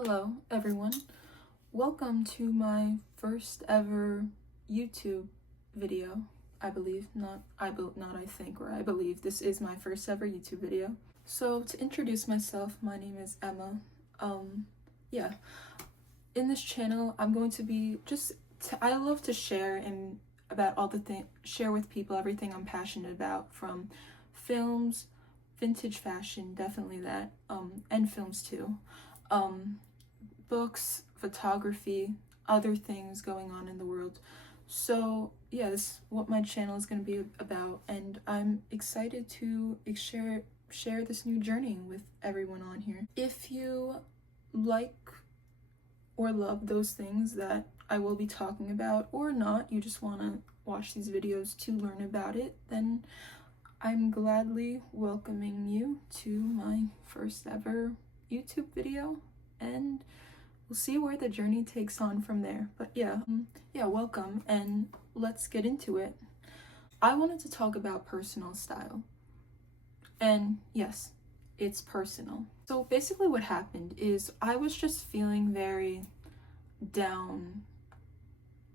Hello everyone, welcome to my first ever YouTube video. I believe, I believe this is my first ever YouTube video. So to introduce myself, my name is Emma. Yeah, in this channel I'm going to be I love to share and about all the things, share with people everything I'm passionate about, from films, vintage fashion, definitely that, and films too, books, photography, other things going on in the world. So yeah, this is what my channel is going to be about, and I'm excited to share this new journey with everyone on here. If you like or love those things that I will be talking about, or not, you just want to watch these videos to learn about it, then I'm gladly welcoming you to my first ever YouTube video, and we'll see where the journey takes on from there. But yeah, welcome, and let's get into it. I wanted to talk about personal style, and yes, it's personal. So basically what happened is I was just feeling very down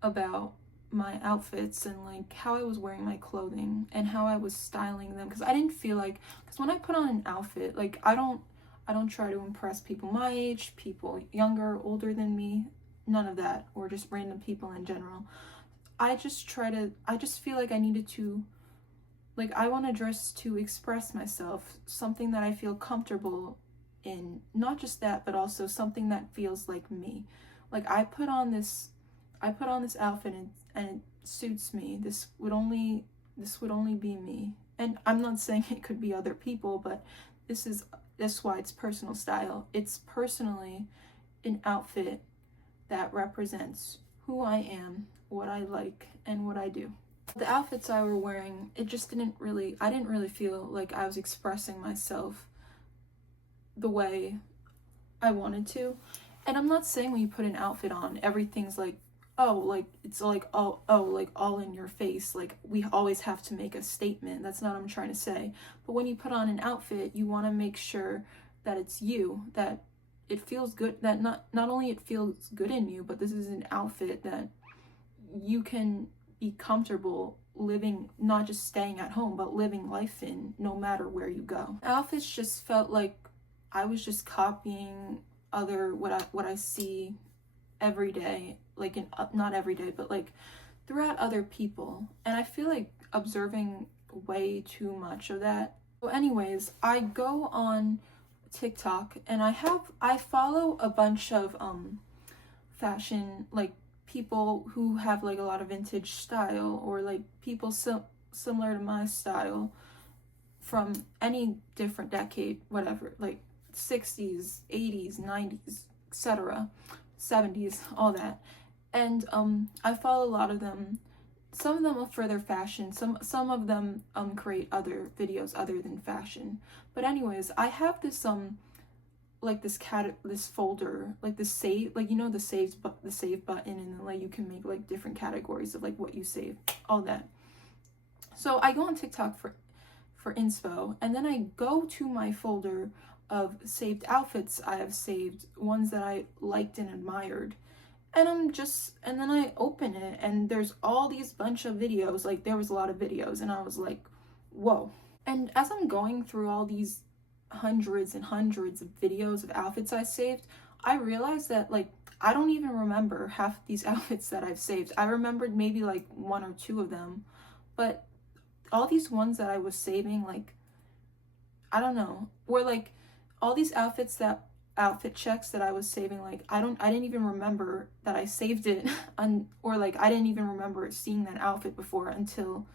about my outfits and like how I was wearing my clothing and how I was styling them, because I didn't feel like, because when I put on an outfit, like I don't try to impress people my age, people younger, older than me, none of that, or just random people in general. I just feel like I needed to, like, I want to dress to express myself, something that I feel comfortable in, not just that, but also something that feels like me. Like I put on this outfit and it suits me. This would only be me. And I'm not saying it could be other people, but that's why it's personal style. It's personally an outfit that represents who I am, what I like, and what I do. The outfits I were wearing, I didn't really feel like I was expressing myself the way I wanted to. And I'm not saying when you put an outfit on, everything's like, oh, like it's like like all in your face, like we always have to make a statement. That's not what I'm trying to say. But when you put on an outfit, you want to make sure that it's you, that it feels good, that not only it feels good in you, but this is an outfit that you can be comfortable living, not just staying at home, but living life in, no matter where you go. Outfits just felt like I was just copying what I see every day, like not every day, but like throughout other people, and I feel like observing way too much of that. So anyways, I go on TikTok and I follow a bunch of fashion, like people who have like a lot of vintage style, or like people similar to my style from any different decade, whatever, like 60s, 80s, 90s, etc., 70s, all that. And I follow a lot of them. Some of them are for their fashion, some of them create other videos other than fashion. But anyways, I have this like this folder, like the save, like, you know, the save button, and then like you can make like different categories of like what you save, all that. So I go on TikTok for inspo, and then I go to my folder of saved outfits I have saved, ones that I liked and admired. And then I open it, and there's all these bunch of videos, like there was a lot of videos, and I was like, whoa. And as I'm going through all these hundreds and hundreds of videos of outfits I saved, I realized that like I don't even remember half these outfits that I've saved. I remembered maybe like one or two of them, but all these ones that I was saving, like, I don't know, were like all these outfit checks that I was saving, like I didn't even remember that I saved it or like I didn't even remember seeing that outfit before until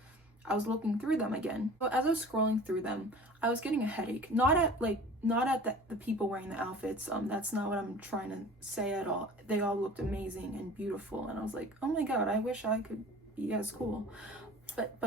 I was looking through them again. But as I was scrolling through them, I was getting a headache. Not at the people wearing the outfits. That's not what I'm trying to say at all. They all looked amazing and beautiful, and I was like, oh my god, I wish I could be as cool. But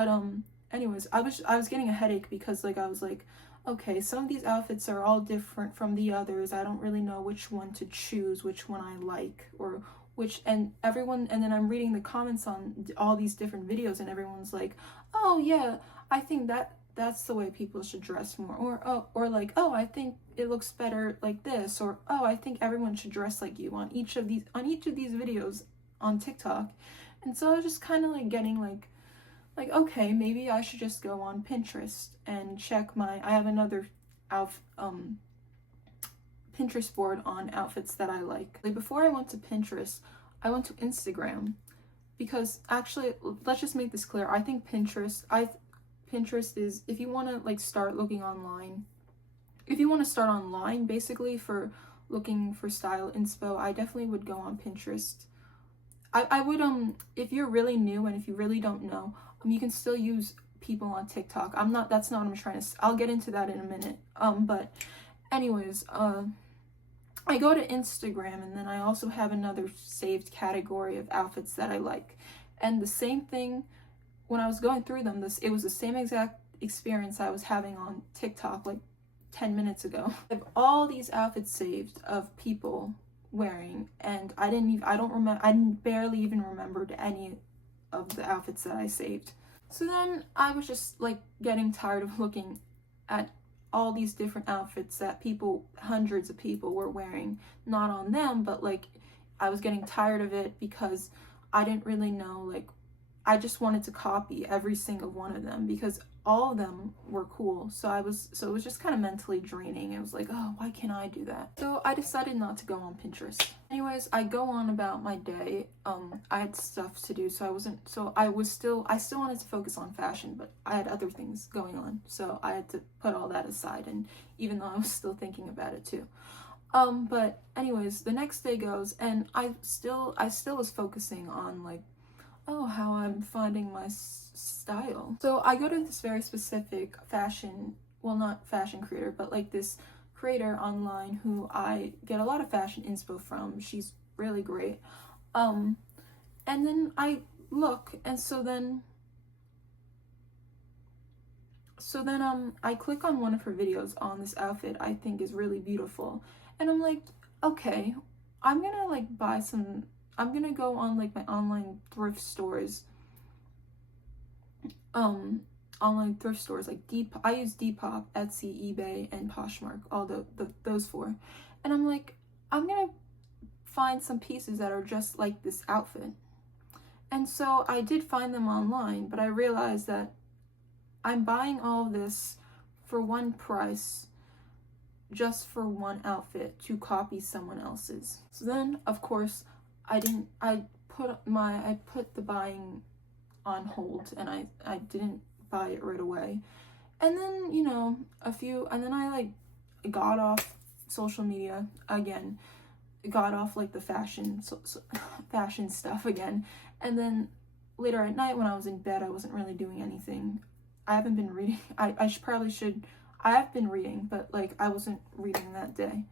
anyways, I was getting a headache because like I was like, okay, some of these outfits are all different from the others. I don't really know which one to choose, which one I like, or which, and then I'm reading the comments on all these different videos, and everyone's like, oh yeah, I think that that's the way people should dress more, or like, oh, I think it looks better like this, or oh, I think everyone should dress like you on each of these videos on TikTok. And so I was just kind of like getting like okay, maybe I should just go on Pinterest and check I have another Pinterest board on outfits that I like. Like before I went to Pinterest, I went to Instagram, because actually, let's just make this clear. I think Pinterest is, if you want to like start looking online, if you want to start online basically for looking for style inspo, I definitely would go on Pinterest. I would if you're really new and if you really don't know, you can still use people on TikTok. That's not what I'm trying to, I'll get into that in a minute. But anyways, I go to Instagram, and then I also have another saved category of outfits that I like. And the same thing, when I was going through them, it was the same exact experience I was having on TikTok like 10 minutes ago. I have all these outfits saved of people wearing, and I barely even remembered any of the outfits that I saved. So then I was just like getting tired of looking at all these different outfits that hundreds of people were wearing, not on them, but like I was getting tired of it because I didn't really know, like I just wanted to copy every single one of them because all of them were cool. So it was just kind of mentally draining. It was like, oh, why can't I do that? So I decided not to go on Pinterest. Anyways, I go on about my day. I had stuff to do, so I still wanted to focus on fashion, but I had other things going on, so I had to put all that aside, and even though I was still thinking about it too. But anyways, the next day goes, and I still was focusing on like, oh, how I'm finding my style. So I go to this very specific not fashion creator, but like this creator online who I get a lot of fashion inspo from. She's really great. And then I look, and so then I click on one of her videos on this outfit I think is really beautiful. And I'm like, okay, I'm gonna go on like my online thrift stores. Online thrift stores like I use Depop, Etsy, eBay, and Poshmark, all those four. And I'm like, I'm gonna find some pieces that are just like this outfit. And so I did find them online, but I realized that I'm buying all this for one price, just for one outfit, to copy someone else's. So then, of course, I put the buying on hold, and I didn't buy it right away. And then, and then I like got off social media again, got off like the fashion stuff again. And then later at night when I was in bed, I wasn't really doing anything. I haven't been reading. I have been reading, but like I wasn't reading that day.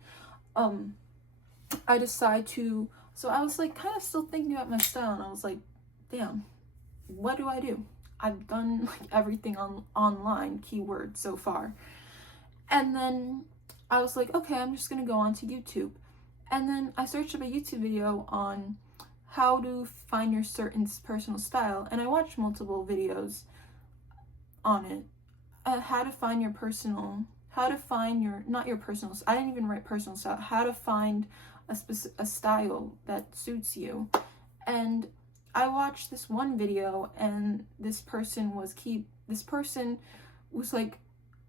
I decided to, so I was like kind of still thinking about my style, and I was like, damn, what do I do? I've done like everything online, keyword so far. And then I was like, okay, I'm just gonna go onto YouTube. And then I searched up a YouTube video on how to find your certain personal style, and I watched multiple videos on it. How to find your not your personal, I didn't even write personal style, how to find a style that suits you. And I watched this one video, and this person was like,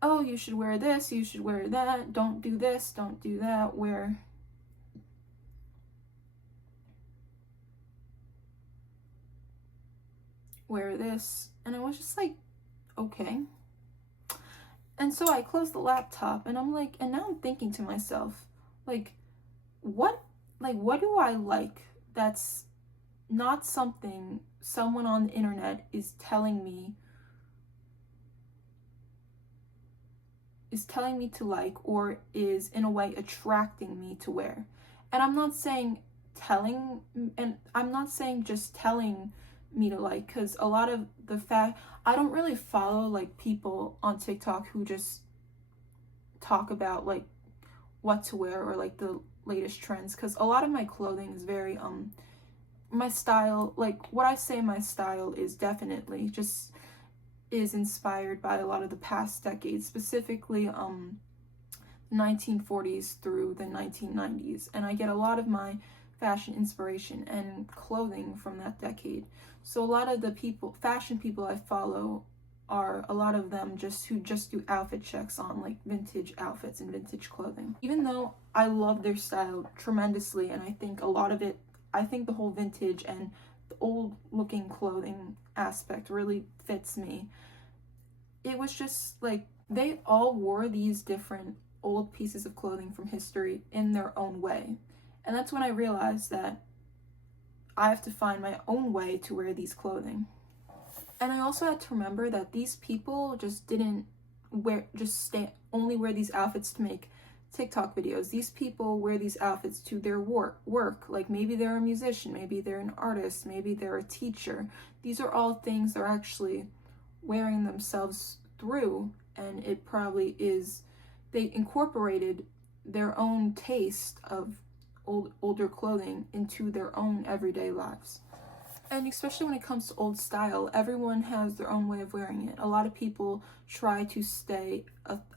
oh, you should wear this, you should wear that, don't do this, don't do that, wear this. And I was just like, okay. And so I closed the laptop, and I'm like, and now I'm thinking to myself, like, what do I like that's not something someone on the internet is telling me to like, or is in a way attracting me to wear. And I'm not saying just telling me to like, because a lot of I don't really follow like people on TikTok who just talk about like what to wear or like the latest trends, because a lot of my clothing is very my style, like what I say my style is definitely just is inspired by a lot of the past decades, specifically 1940s through the 1990s, and I get a lot of my fashion inspiration and clothing from that decade. So a lot of the fashion people I follow are a lot of them who just do outfit checks on like vintage outfits and vintage clothing. Even though I love their style tremendously, and I think the whole vintage and the old looking clothing aspect really fits me. It was just like they all wore these different old pieces of clothing from history in their own way. And that's when I realized that I have to find my own way to wear these clothing. And I also had to remember that these people just didn't only wear these outfits to make TikTok videos. These people wear these outfits to their work. Like maybe they're a musician, maybe they're an artist, maybe they're a teacher. These are all things they're actually wearing themselves through, and it probably is they incorporated their own taste of older clothing into their own everyday lives. And especially when it comes to old style, everyone has their own way of wearing it. A lot of people try to stay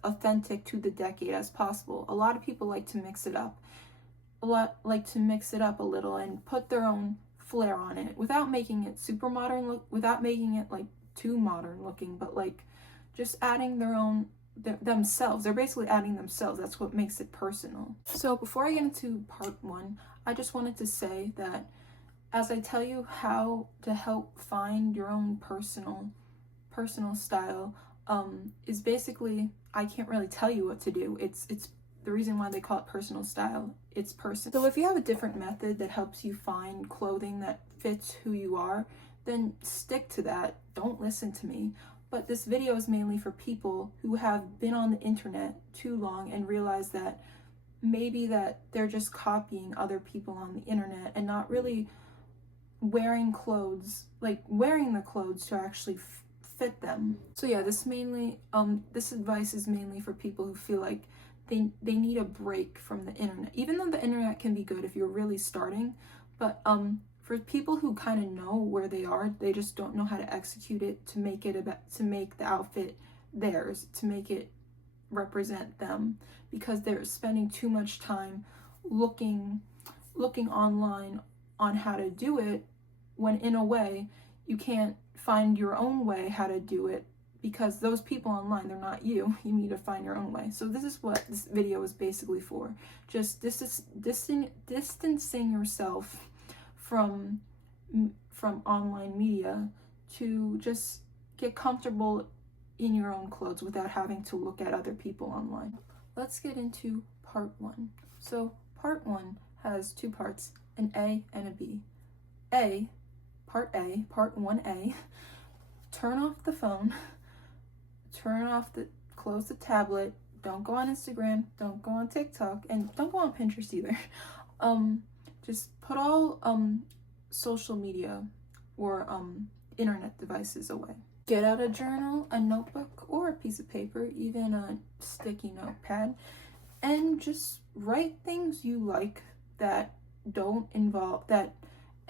authentic to the decade as possible. A lot of people like to mix it up. A little and put their own flair on it without making it super modern without making it like too modern looking, but like just adding their own themselves. They're basically adding themselves. That's what makes it personal. So before I get into part 1, I just wanted to say that as I tell you how to help find your own personal style, is basically, I can't really tell you what to do. It's the reason why they call it personal style. It's personal. So if you have a different method that helps you find clothing that fits who you are, then stick to that. Don't listen to me. But this video is mainly for people who have been on the internet too long and realize that maybe that they're just copying other people on the internet and not really wearing the clothes to actually fit them. So yeah, this advice is mainly for people who feel like they need a break from the internet. Even though the internet can be good if you're really starting, but for people who kind of know where they are, they just don't know how to execute it to make the outfit theirs, to make it represent them, because they're spending too much time looking online on how to do it, when in a way you can't find your own way how to do it, because those people online, they're not you. You need to find your own way. So this is what this video is basically for. Just distancing yourself from online media to just get comfortable in your own clothes without having to look at other people online. Let's get into part 1. So part 1 has 2 parts, an A and a B. Part 1A, turn off the phone, close the tablet, don't go on Instagram, don't go on TikTok, and don't go on Pinterest either. Just put all social media or internet devices away. Get out a journal, a notebook, or a piece of paper, even a sticky notepad, and just write things you like that don't involve that,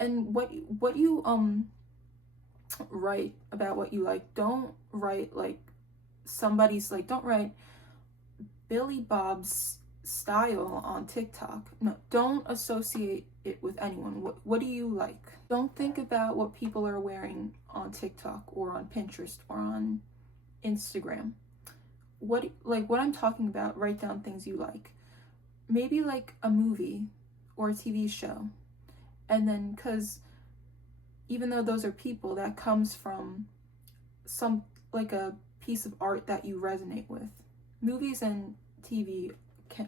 and what you write about what you like. Don't write like don't write Billy Bob's style on TikTok. No, don't associate it with anyone. What do you like? Don't think about what people are wearing on TikTok or on Pinterest or on Instagram. What I'm talking about, write down things you like. Maybe like a movie or a TV show. And then, because even though those are people, that comes from like a piece of art that you resonate with. Movies and TV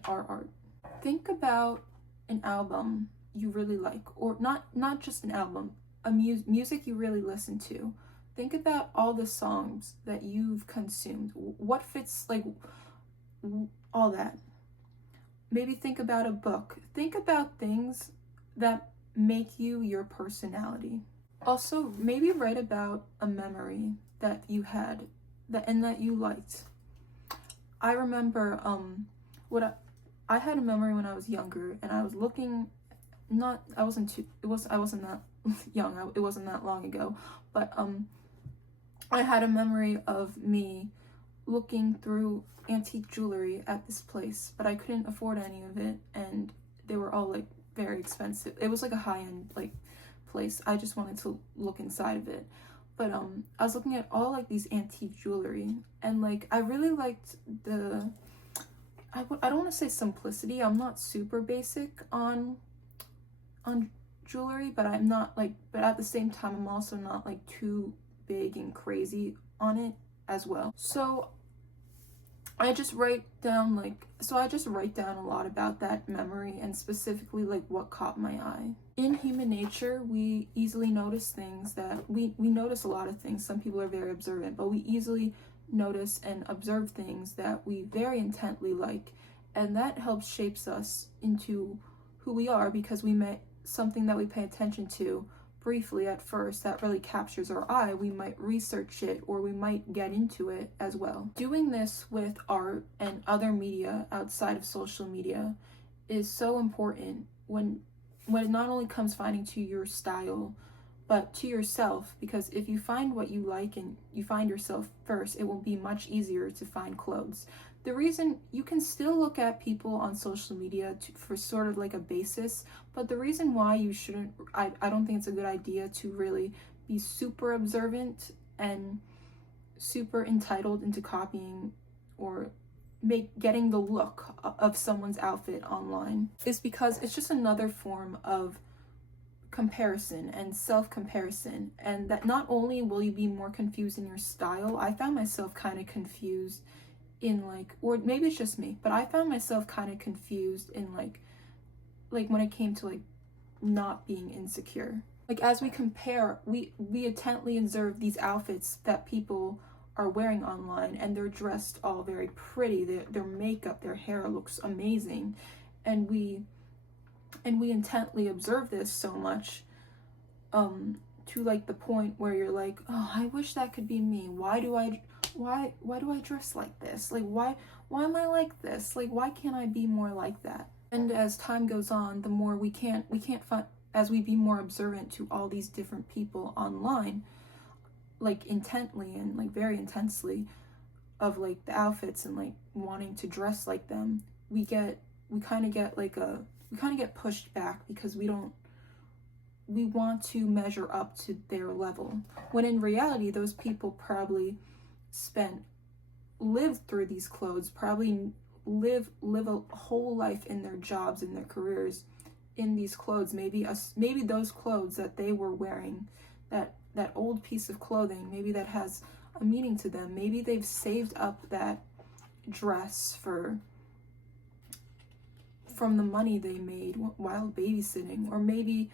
are art. Think about an album you really like, or not just an album, music you really listen to. Think about all the songs that you've consumed. What fits, like all that. Maybe think about a book. Think about things that make you your personality. Also, maybe write about a memory that you had that you liked. I remember I had a memory when I was younger, and I was looking, I wasn't that young, it wasn't that long ago, but I had a memory of me looking through antique jewelry at this place, but I couldn't afford any of it, and they were all like very expensive. It was like a high-end like place. I just wanted to look inside of it. But I was looking at all like these antique jewelry, and like I really liked the I don't want to say simplicity. I'm not super basic on jewelry, but I'm not like, but at the same time I'm also not like too big and crazy on it as well. So I just write down a lot about that memory, and specifically like what caught my eye. In human nature, we easily notice things that we notice a lot of things. Some people are very observant, but we easily notice and observe things that we very intently like, and that helps shapes us into who we are, because we met something that we pay attention to briefly at first that really captures our eye. We might research it, or we might get into it as well. Doing this with art and other media outside of social media is so important when it not only comes finding to your style, but to yourself, because if you find what you like and you find yourself first, it will be much easier to find clothes. The reason you can still look at people on social media for sort of like a basis, but the reason why you shouldn't, I don't think it's a good idea to really be super observant and super entitled into copying or getting the look of someone's outfit online, is because it's just another form of comparison and self-comparison, and that not only will you be more confused in your style. I found myself kind of confused in like, or maybe it's just me, but I found myself kind of confused in like when it came to like not being insecure. Like as we compare, we intently observe these outfits that people are wearing online, and they're dressed all very pretty. Their makeup, their hair looks amazing, and we intently observe this so much, to like the point where you're like, oh, I wish that could be me. Why do I dress like this? Like why am I like this? Like why can't I be more like that? And as time goes on, the more we can't find, as we be more observant to all these different people online, like intently and like very intensely, of like the outfits and like wanting to dress like them, we kind of get pushed back, because we want to measure up to their level, when in reality those people probably lived through these clothes, probably live a whole life in their jobs, in their careers, in these clothes. Maybe those clothes that they were wearing, that old piece of clothing, maybe that has a meaning to them. Maybe they've saved up that dress from the money they made while babysitting, or maybe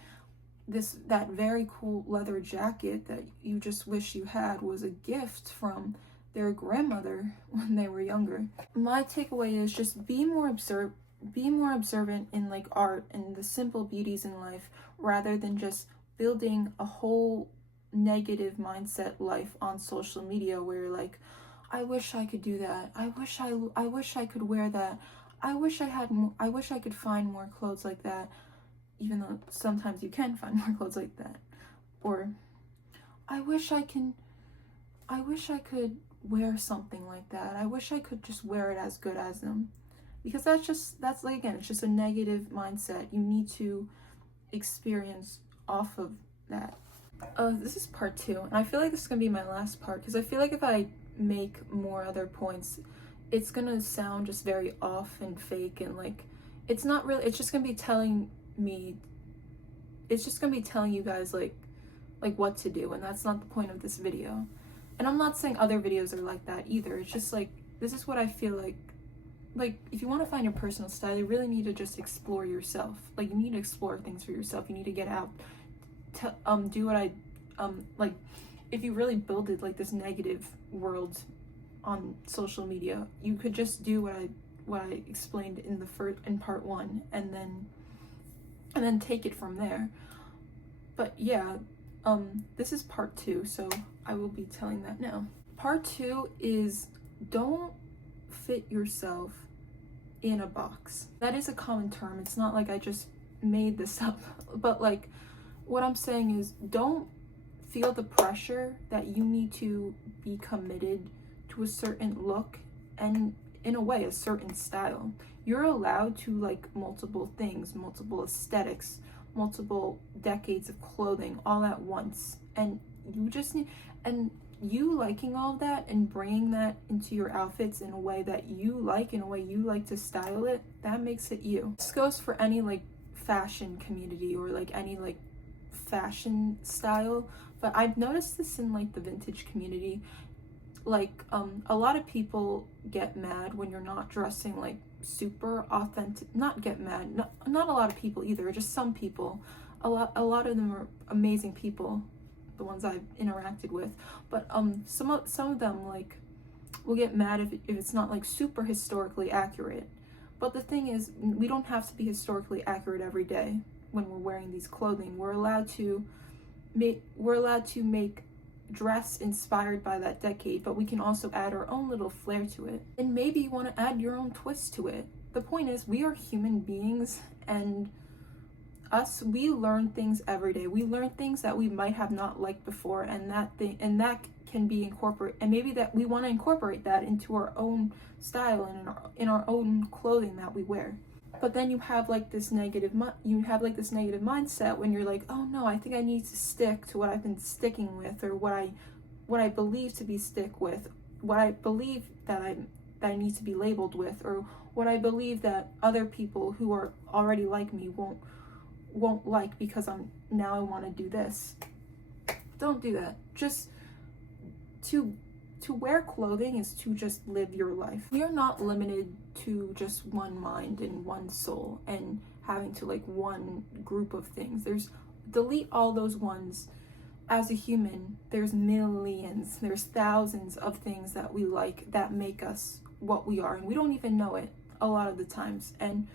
that very cool leather jacket that you just wish you had was a gift from their grandmother when they were younger. My takeaway is just be more observant in like art and the simple beauties in life, rather than just building a whole negative mindset life on social media where you're like, I wish I could do that. I wish I could wear that. I wish I could find more clothes like that, even though sometimes you can find more clothes like that. Or I wish I could wear something like that. I wish I could just wear it as good as them. Because that's like, again, it's just a negative mindset. You need to experience off of that. This is part 2, and I feel like this is gonna be my last part, because I feel like if I make more other points, it's gonna sound just very off and fake, and like it's not really. It's just gonna be telling you guys like what to do, and that's not the point of this video. And I'm not saying other videos are like that either. It's just like, this is what I feel like if you want to find your personal style, you really need to just explore yourself. Like you need to explore things for yourself. You need to get out to do what I like. If you really builded like this negative world on social media, you could just do what I explained in part 1, and then take it from there. But yeah, this is part 2, so I will be telling that now. Part 2 is, don't fit yourself in a box. That is a common term. It's not like I just made this up, but like what I'm saying is, don't feel the pressure that you need to be committed to a certain look and, in a way, a certain style. You're allowed to like multiple things, multiple aesthetics, multiple decades of clothing all at once, and you just need, and you liking all of that and bringing that into your outfits in a way that you like, in a way you like to style it, that makes it you. This goes for any like fashion community or like any like fashion style, but I've noticed this in like the vintage community. Like a lot of people get mad when you're not dressing like super authentic. Not get mad, not a lot of people either, just some people. A lot of them are amazing people, the ones I've interacted with, but some of them like will get mad if it's not like super historically accurate. But the thing is, we don't have to be historically accurate every day when we're wearing these clothing. We're allowed to make dress inspired by that decade, but we can also add our own little flair to it. And maybe you want to add your own twist to it. The point is, we are human beings, and we learn things every day. We learn things that we might have not liked before, and that can be incorporated, and maybe that we want to incorporate that into our own style and in our own clothing that we wear. But then you have like this negative mindset when you're like, oh no, I think I need to stick to what I've been sticking with, or what I believe to be stick with, what I believe that I need to be labeled with, or what I believe that other people who are already like me won't like, because I want to do this. Don't do that. Just to wear clothing is to just live your life. You're not limited to just one mind and one soul and having to like one group of things. Delete all those ones. As a human, there's millions, there's thousands of things that we like that make us what we are, and we don't even know it a lot of the times. And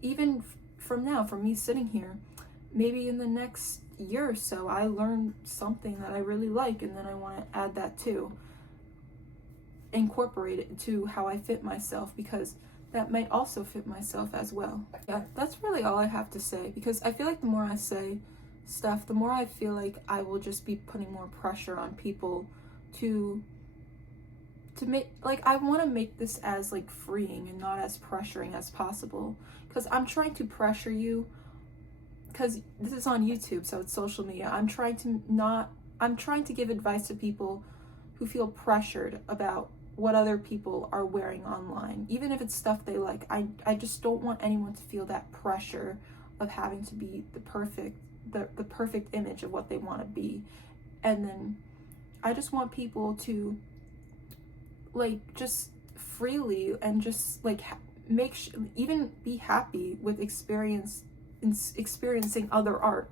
even from me sitting here, maybe in the next year or so, I learned something that I really like, and then I want to add that too. Incorporate it into how I fit myself, because that might also fit myself as well. Yeah, that's really all I have to say, because I feel like the more I say stuff, the more I feel like I will just be putting more pressure on people to make, like, I want to make this as like freeing and not as pressuring as possible, because I'm trying to pressure you, because this is on YouTube, so it's social media. I'm trying to give advice to people who feel pressured about what other people are wearing online, even if it's stuff they like. I just don't want anyone to feel that pressure of having to be the perfect image of what they want to be. And then I just want people to like just freely and just like even be happy with experiencing other art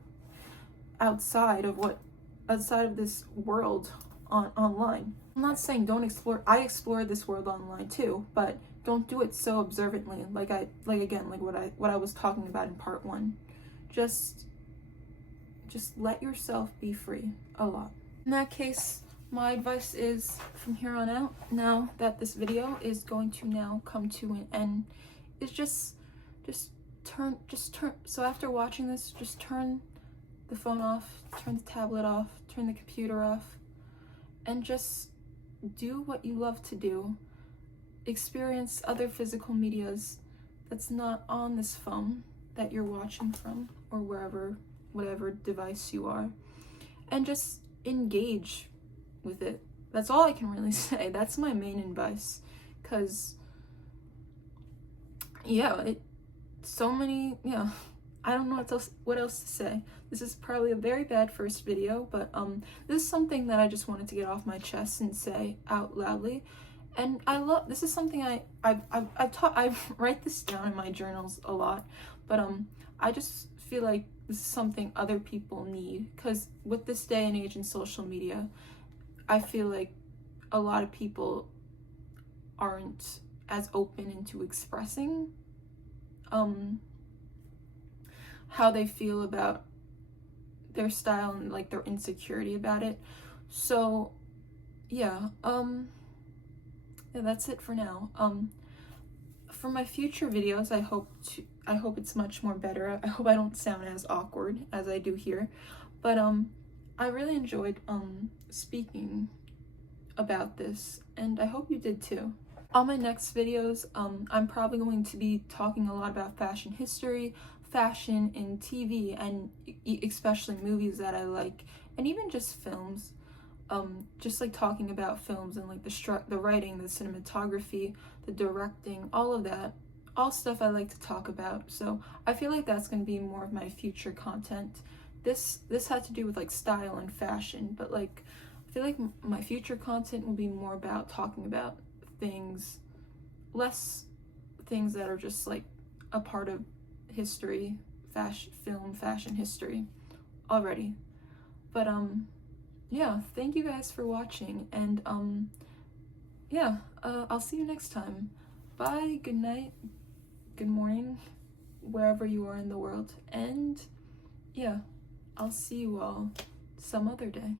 outside of this world online. I'm not saying don't explore. I explored this world online too, but don't do it so observantly. Like what I was talking about in part 1. Just let yourself be free a lot. In that case, my advice is, from here on out, now that this video is going to now come to an end, is just turn. So after watching this, just turn the phone off, turn the tablet off, turn the computer off, and just do what you love to do. Experience other physical medias that's not on this phone that you're watching from, or whatever device you are, and just engage with it. That's all I can really say. That's my main advice, because I don't know what else to say. This is probably a very bad first video, but this is something that I just wanted to get off my chest and say out loudly. And this is something I write this down in my journals a lot, but I just feel like this is something other people need, because with this day and age in social media, I feel like a lot of people aren't as open into expressing how they feel about their style and like their insecurity about it. So yeah, that's it for now. For my future videos, I hope it's much more better. I hope I don't sound as awkward as I do here, but I really enjoyed speaking about this, and I hope you did too. On my next videos, I'm probably going to be talking a lot about fashion history, fashion in TV, and especially movies that I like, and even just films. Just like talking about films and like the writing, the cinematography, the directing, all of that, all stuff I like to talk about. So I feel like that's going to be more of my future content. This had to do with like style and fashion, but like I feel like my future content will be more about talking about things, less things that are just like a part of history, fashion history already. But yeah, thank you guys for watching, and yeah, I'll see you next time. Bye, good night, good morning, wherever you are in the world, and yeah, I'll see you all some other day.